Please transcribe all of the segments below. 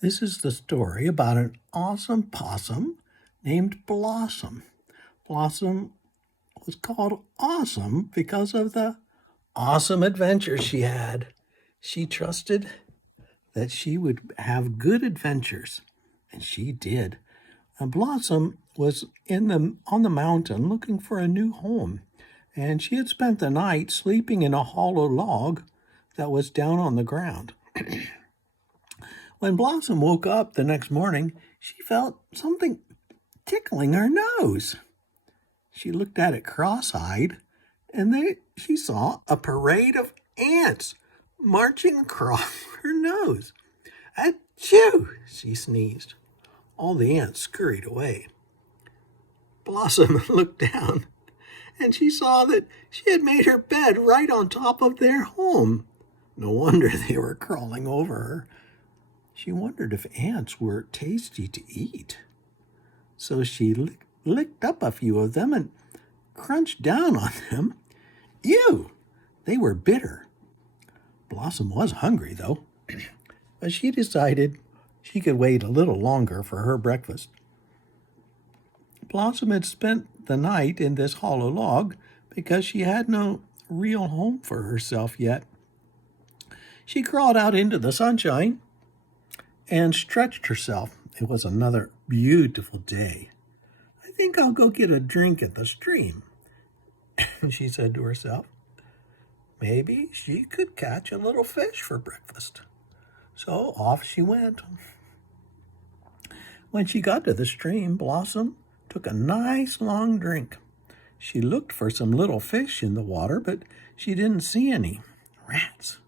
This is the story about an awesome possum named Blossom. Blossom was called awesome because of the awesome adventures she had. She trusted that she would have good adventures, and she did. And Blossom was on the mountain looking for a new home, and she had spent the night sleeping in a hollow log that was down on the ground. When Blossom woke up the next morning, she felt something tickling her nose. She looked at it cross-eyed, and then she saw a parade of ants marching across her nose. Achoo! She sneezed. All the ants scurried away. Blossom looked down, and she saw that she had made her bed right on top of their home. No wonder they were crawling over her. She wondered if ants were tasty to eat. So she licked up a few of them and crunched down on them. Ew! They were bitter. Blossom was hungry, though, but she decided she could wait a little longer for her breakfast. Blossom had spent the night in this hollow log because she had no real home for herself yet. She crawled out into the sunshine and stretched herself. It was another beautiful day. I think I'll go get a drink at the stream, she said to herself. Maybe she could catch a little fish for breakfast. So off she went. When she got to the stream, Blossom took a nice long drink. She looked for some little fish in the water, but she didn't see any. Rats.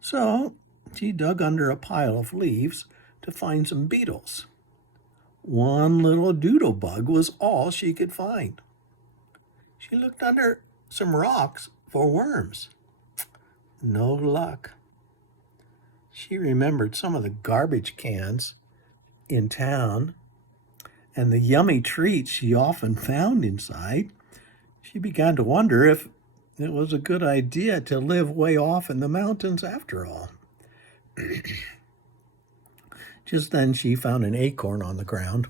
So she dug under a pile of leaves to find some beetles. One little doodle bug was all she could find. She looked under some rocks for worms. No luck. She remembered some of the garbage cans in town and the yummy treats she often found inside. She began to wonder if it was a good idea to live way off in the mountains after all. Just then she found an acorn on the ground.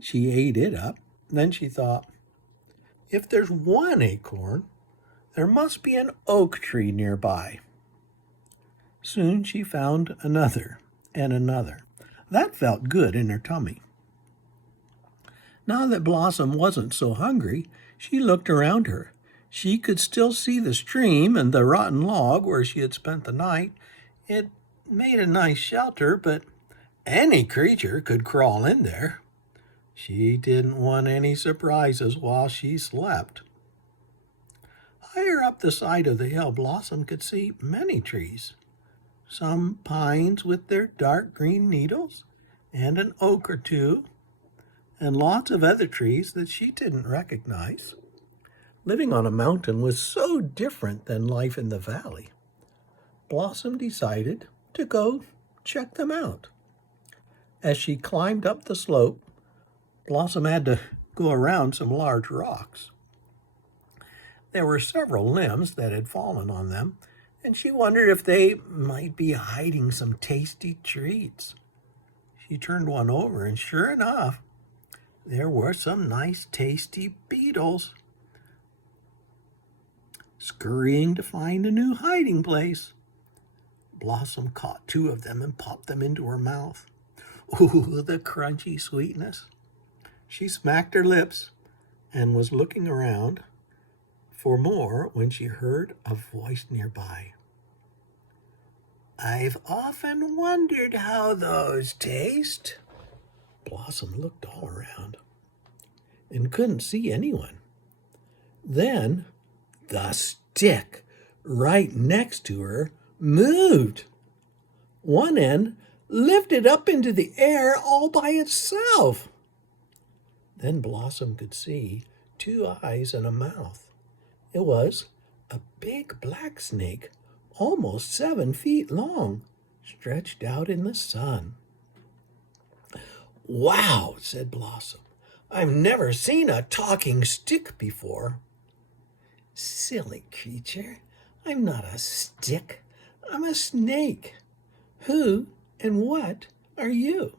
She ate it up. Then she thought, if there's one acorn, there must be an oak tree nearby. Soon she found another and another. That felt good in her tummy. Now that Blossom wasn't so hungry, she looked around her. She could still see the stream and the rotten log where she had spent the night. It made a nice shelter, but any creature could crawl in there. She didn't want any surprises while she slept. Higher up the side of the hill, Blossom could see many trees. Some pines with their dark green needles, and an oak or two, and lots of other trees that she didn't recognize. Living on a mountain was so different than life in the valley. Blossom decided to go check them out. As she climbed up the slope, Blossom had to go around some large rocks. There were several limbs that had fallen on them, and she wondered if they might be hiding some tasty treats. She turned one over, and sure enough, there were some nice tasty beetles scurrying to find a new hiding place. Blossom caught two of them and popped them into her mouth. Ooh, the crunchy sweetness. She smacked her lips and was looking around for more when she heard a voice nearby. I've often wondered how those taste. Blossom looked all around and couldn't see anyone. Then the stick right next to her moved. One end lifted up into the air all by itself. Then Blossom could see two eyes and a mouth. It was a big black snake, almost 7 feet long, stretched out in the sun. Wow, said Blossom. I've never seen a talking stick before. Silly creature, I'm not a stick. I'm a snake. Who and what are you?"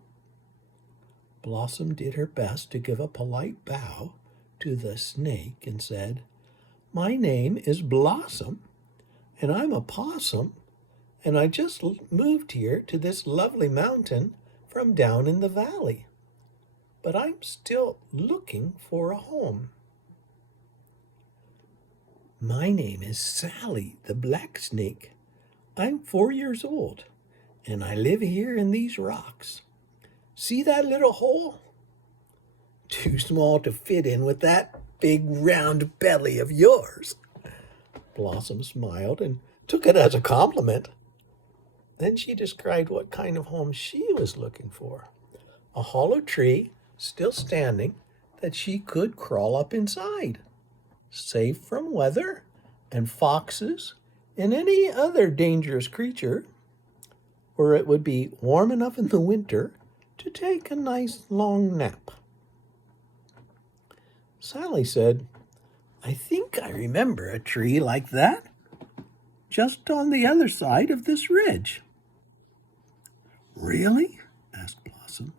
Blossom did her best to give a polite bow to the snake and said, "My name is Blossom, and I'm a possum, and I just moved here to this lovely mountain from down in the valley. But I'm still looking for a home." "My name is Sally the Black Snake. I'm 4 years old, and I live here in these rocks. See that little hole? Too small to fit in with that big round belly of yours." Blossom smiled and took it as a compliment. Then she described what kind of home she was looking for. A hollow tree, still standing, that she could crawl up inside, safe from weather and foxes and any other dangerous creature, where it would be warm enough in the winter to take a nice long nap. Sally said, "I think I remember a tree like that, just on the other side of this ridge." "Really?" asked Blossom.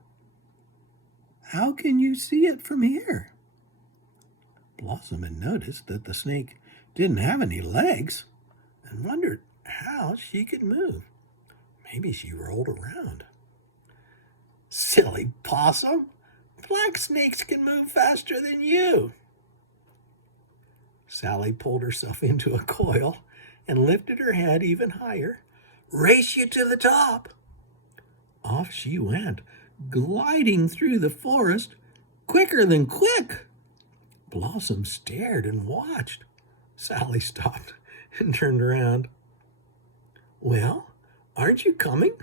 "How can you see it from here?" Blossom had noticed that the snake didn't have any legs and wondered how she could move. Maybe she rolled around. "Silly Possum! Black snakes can move faster than you." Sally pulled herself into a coil and lifted her head even higher. "Race you to the top." Off she went, gliding through the forest quicker than quick. Blossom stared and watched. Sally stopped and turned around. "Well, aren't you coming?"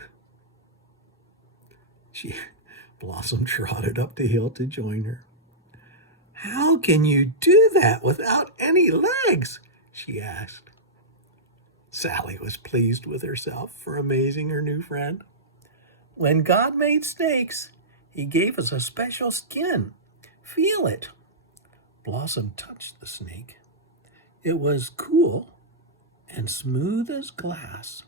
Blossom trotted up the hill to join her. "How can you do that without any legs?" she asked. Sally was pleased with herself for amazing her new friend. "When God made snakes, he gave us a special skin. Feel it." Blossom touched the snake. It was cool and smooth as glass.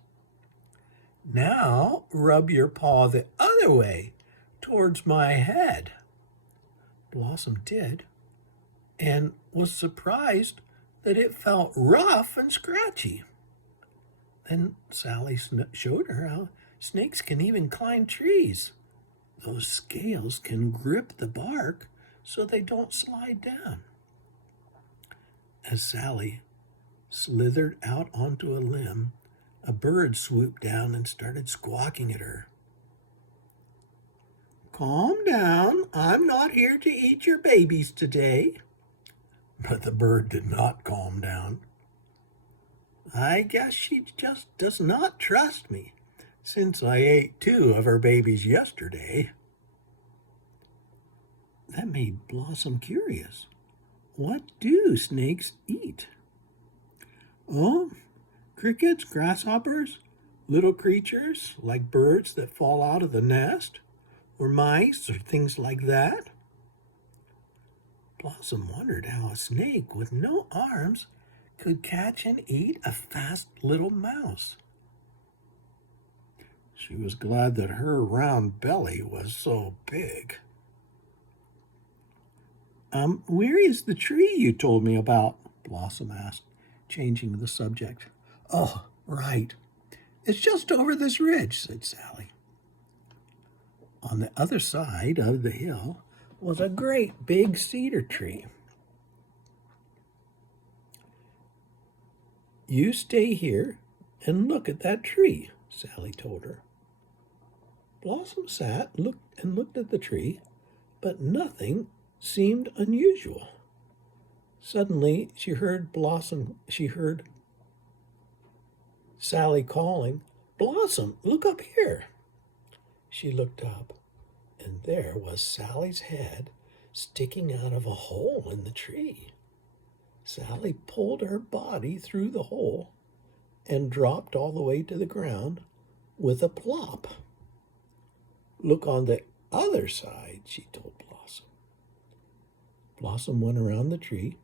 "Now rub your paw the other way, towards my head." Blossom did, and was surprised that it felt rough and scratchy. Then Sally showed her how snakes can even climb trees. Those scales can grip the bark so they don't slide down. As Sally slithered out onto a limb, a bird swooped down and started squawking at her. "Calm down. I'm not here to eat your babies today." But the bird did not calm down. "I guess she just does not trust me, since I ate 2 of her babies yesterday." That made Blossom curious. What do snakes eat? "Oh, crickets, grasshoppers, little creatures like birds that fall out of the nest, or mice, or things like that." Blossom wondered how a snake with no arms could catch and eat a fast little mouse. She was glad that her round belly was so big. Where is the tree you told me about?" Blossom asked, changing the subject. "Oh, right. It's just over this ridge," said Sally. On the other side of the hill was a great big cedar tree. "You stay here and look at that tree," Sally told her. Blossom sat, looked at the tree, but nothing seemed unusual. Suddenly she heard Sally calling, "Blossom, look up here." She looked up, and there was Sally's head sticking out of a hole in the tree. Sally pulled her body through the hole and dropped all the way to the ground with a plop. "Look on the other side," she told Blossom. Blossom went around the tree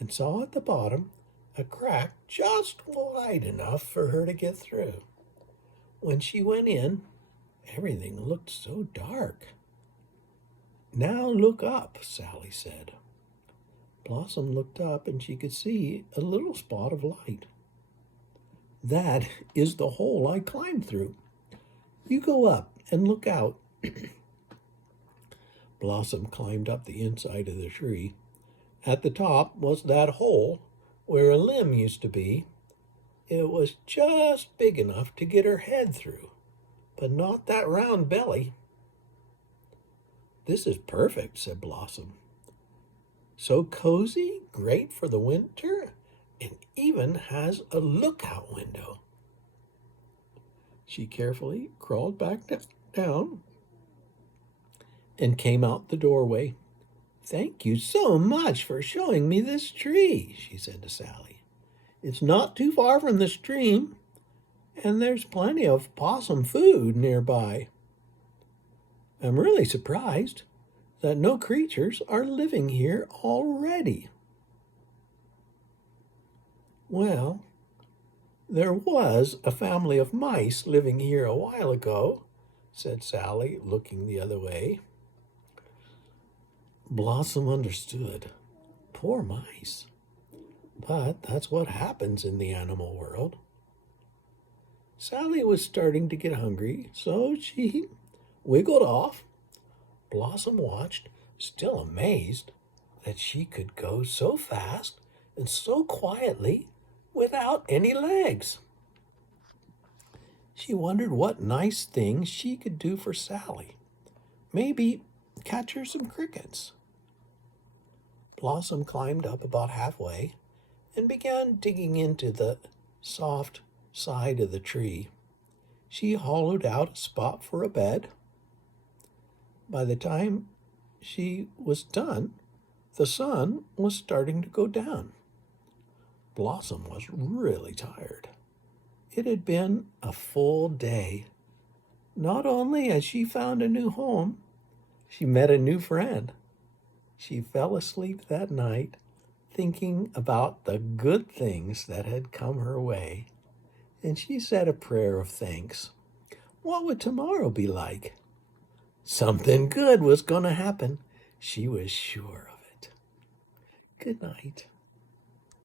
and saw at the bottom a crack just wide enough for her to get through. When she went in, everything looked so dark. "Now look up," Sally said. Blossom looked up and she could see a little spot of light. "That is the hole I climbed through. You go up and look out." Blossom climbed up the inside of the tree. At the top was that hole where a limb used to be. It was just big enough to get her head through, but not that round belly. "This is perfect," said Blossom. "So cozy, great for the winter, and even has a lookout window." She carefully crawled back down and came out the doorway. "Thank you so much for showing me this tree," she said to Sally. "It's not too far from the stream, and there's plenty of possum food nearby. I'm really surprised that no creatures are living here already." "Well, there was a family of mice living here a while ago," said Sally, looking the other way. Blossom understood. Poor mice. But that's what happens in the animal world. Sally was starting to get hungry, so she wiggled off. Blossom watched, still amazed that she could go so fast and so quietly without any legs. She wondered what nice things she could do for Sally. Maybe catch her some crickets. Blossom climbed up about halfway and began digging into the soft side of the tree. She hollowed out a spot for a bed. By the time she was done, the sun was starting to go down. Blossom was really tired. It had been a full day. Not only had she found a new home, she met a new friend. She fell asleep that night thinking about the good things that had come her way, and she said a prayer of thanks. What would tomorrow be like? Something good was going to happen. She was sure of it. Good night.